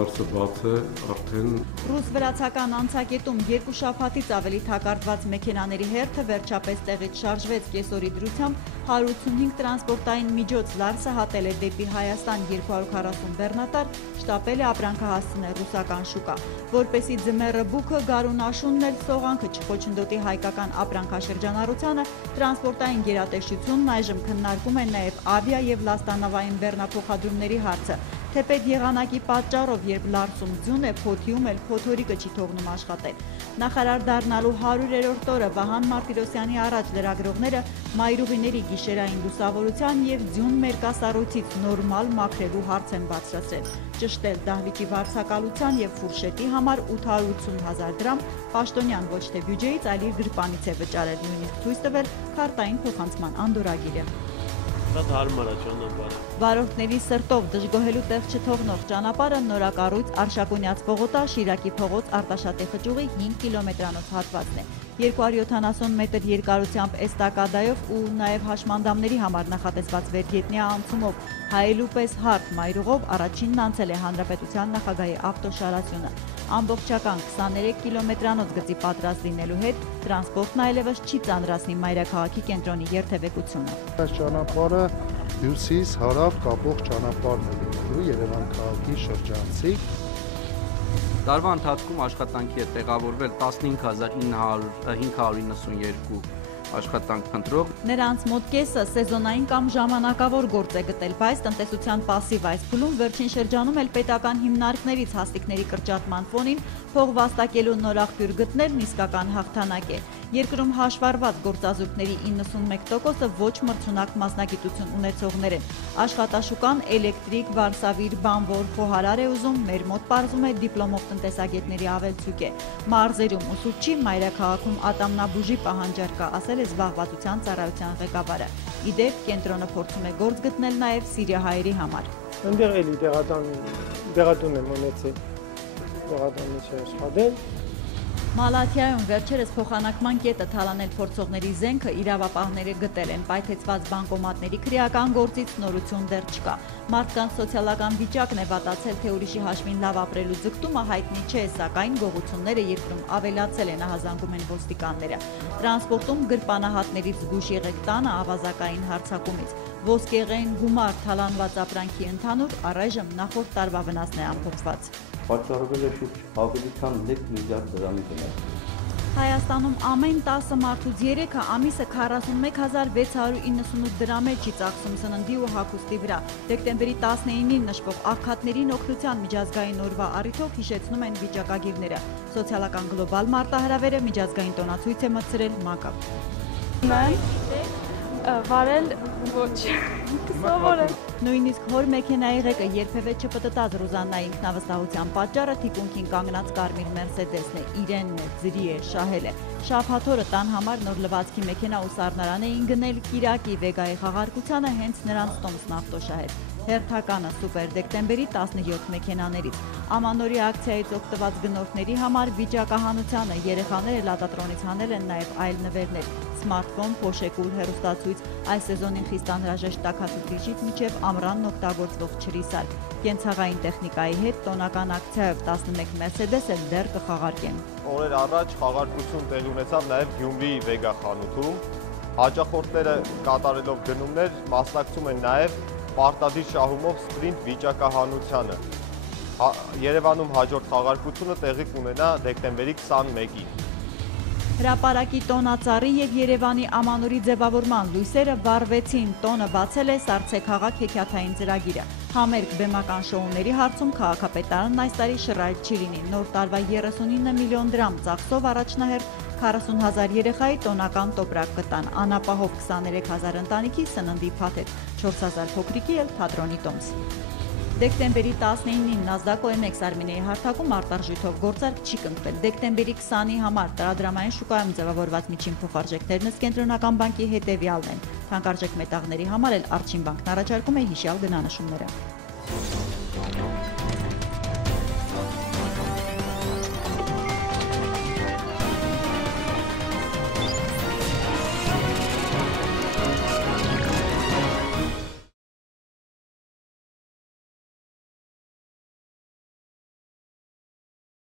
դարսը բաց է արդեն։ Ռուս-վրացական անցակետում 2 շաբաթից ավելի թակարդված մեքենաների հերթը վերջապես տեղից շարժվեց կեսօրի դրությամբ 185 տրանսպորտային միջոց Լարսը հատել է դեպի Հայաստան 240 բեռնատար, շտապել է ապրանքը հասցնել ռուսական շուկա։ Որպեսի ձմեռը բուքը, գարուն աշունն էլ սողանքը չխոչընդոտի հայկական ապրանքաշրջանառությանը, տրանսպորտային գերատեսչությունն այժմ քննարկում է նաև ավիա եւ լաստանավային բեռնափոխադրումների հարցը։ Թեպետ եղանակի պատճառով, երբ Լարսում ձյուն է, փոթիում էլ փոթորիկը չի թողնում աշխատել։ Նախարար դառնալու 100-րդ օրը Վահան Մարտիրոսյանի առաջ լրագրողները մայրուղիների գիշերային լուսավորության եւ ձյուն մերկասառույցից նորմալ մաքրելու հարց են բարձրացրել։ Ճշտել դահլիճի վարձակալության եւ ֆուրշետի համար 880,000 դրամ պաշտոնյան ոչ թե բյուջեից, այլ իր գրպանից է վճարել, նույնիսկ ցույց տվել քարտային փոխանցման անդորագիրը։ Շատ հարմար է ճանապարհը։ Վարորդների սրտով դժգոհելու տեղ չթողնող ճանապարհը նորակառույց Արշակունյաց փողոցը Շիրակի փողոց Արտաշատի խճուղի 5 կիլոմետրանոց հատվածն է։ 270 մետր երկարությամբ էստակադայով ու նաև հաշմանդամների համար նախատեսված վերգետնյա անցումով հայելու պես հարթ մայրուղով առաջինն անցել է Հանրապետության նախագահի ավտոշարացյունը։ Ամբողջական 23 կիլոմետրանոց գծի պատրաստ լինելու հետ տրանսպորտն այլևս չի ծանրացնի մայրաքաղաքի կենտրոնի երթևեկությունը։ Այս ճանապարհը հյուսիս հարավ կապող ճանապարհն է լինելու Երևան քաղաքի շրջանցիկ։ Տարվա ընթացքում աշխատանքի է տեղավորվել 15592 աշխատանք փնտրող։ Նրանց մոտ կեսը սեզոնային կամ ժամանակավոր գործ է գտել, բայց տնտեսության պասիվ այս փուլում վերջին շրջանում էլ պետական հիմնարկներից հաստիկների կրճատման ֆոնին փող վաստակելու նորաղբյուր գտնելն իսկական հաղթանակ է։ Երկրում հաշվառված գործազուրկների 91%-ը ոչ մրցունակ մասնագիտություն ունեցողներ են։ Աշխատաշուկան էլեկտրիկ, վարսավիր, բանվոր, խոհարար է ուզում, մեր մոտ պարզում է դիպլոմով տնտեսագետների ավելցուկ է։ Մարզերում ուսուցչի, մայրաքաղաքում ատամնաբուժի պահանջար կա, ասել է զբաղվածության ծառայության ղեկավարը։ Իդեպ կենտրոնը փորձում է գործ գտնել նաև սիրիահայերի համար։ Այնտեղ էլի դեղատուն եմ ունեցել, դեղատանը չի աշխատել։ Մալաթիայում վերջերս փոխանակման կետը թալանել փորձողների զենքը իրավապահները գտել են, պայթեցված բանկոմատների քրեական գործից նորություն դեռ չկա։ Մարդկանց սոցիալական վիճակն է վատացել, թե ուրիշի հաշվին լավ ապրելու ձգտումը հայտնի չէ, սակայն գողությունները երկրում ավելացել են, ահազանգում են ոստիկանները։ Տրանսպորտում գրպանահատներից զգույշ եղեք տանը ավազակային հարձակումից։ Ոսկեղեն գումար թալանված ապրանքի ընդհանուր առայժմ նախորդ տարվա վնասն է ամփոփված։ Պատճառվել է շուրջ ավելի քան 1 միլիարդ դրամի վնաս։ Հայաստանում ամեն 10 մարդուց 3-ը ամիսը 41698 դրամ չի ծախսում սննդի ու հագուստի վրա։ Դեկտեմբերի 19-ին նշվող աղքատներին օգնության միջազգային օրվա առիթով հիշեցնում են վիճակագիրները։ Սոցիալական գլոբալ մարտահրավերը միջազգային տոնացույց է մտցրել ՄԱԿ-ը։ Վարել ոչ, սովոր է։ Նույնիսկ հոր մեքենայի ղեկը երբևէ չպտտած Ռուզաննայի ինքնավստահության պատճառը թիկունքին կանգնած կարմիր Մերսեդեսն է, իրենն է, ձրի է, շահել է։ Շաբաթօրը տան համար նոր լվացքի մեքենա ու սառնարան էին գնել Կիրակի Վեգայի խաղարկությանը հենց նրանց տոմսն ավտոշահեր։ Հերթականը սուպեր դեկտեմբերի 17 մեքենաներից։ Ամանորի ակցիայից օգտված գնորդների համար վիճակահանությանը երեխաները լատատրոնից հանել են նաև այլ նվերներ՝ սմարթֆոն, փոշեկուլ, հեռուստացույց, այս սեզոնին խիստ անհրաժեշտ տաքացուցիչից մինչև ամռանն օգտագործվող չրիսար։ Կենցաղային տեխնիկայի հետ տոնական ակցիայով 11 Մերսեդես էլ դեռ կխաղարկեն։ Օրեր առաջ խաղարկություն տեղի ունեցավ նաև Գյումրիի Վեգա խանութում։ Հաճախորդները կատարելով գնումներ մասնակցում են նաև պարտադիր շահումով սպրինտ վիճակահանությանը։ Երևանում հաջորդ խաղարկությունը տեղի կունենա դեկտեմբերի 21-ին։ Հրապարակի տոնածառի եւ Երևանի ամանորի ձևավորման լույսերը վառվեցին, տոնը բացել է Սառցե քաղաք հեքիաթային ծրագիրը։ Համերգ բեմական շոուների հարցում քաղաքապետարանն այս տարի շռայլ չի լինի։ Նոր տարվա 39 միլիոն դրամ ծախսով առաջնահերթ 40,000 երեխայի տոնական տոպրակ կտան, անապահով 23,000 ընտանիքի սննդի փաթեթ, 4,000 փոքրիկի էլ թատրոնի տոմս։ Դեկտեմբերի 19-ին Նազդակ OMX Արմինեի հարթակում արտարժույթով գործարք չի կնքվել։ Դեկտեմբերի 20-ի համար տրամադրամային շուկայում ձևավորված միջին փոխարժեքներն ըստ Կենտրոնական բանկի հետևյալն են։ Թանկարժեք մետաղների համար էլ Արջին բանկն առաջարկում է հիշյալ գնանշումները։